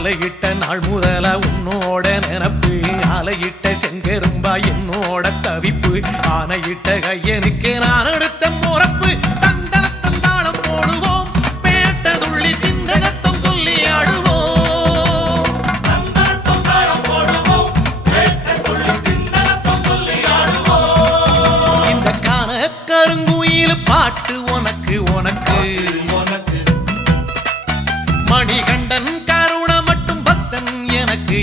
மாலையிட்ட நாள் முதல உன்னோட நினப்பு ஆலையிட்ட செங்கரும்பா என்னோட தவிப்பு ஆனையிட்ட கையனுக்கு நான் எடுத்த முறப்பு தந்தனத்தம் தாளம் போடுவோம் பேட்டதுள்ளி திந்தகத்தம் சொல்லி ஆடுவோம் தந்தனத்தம் தாளம் போடுவோம் பேட்டதுள்ளி திந்தகத்தம் சொல்லி ஆடுவோம் இந்த கான கருங்குயில் பாட்டு உனக்கு உனக்கு மணிகண்டன் கருண மட்டும் பக்தன் எனக்கு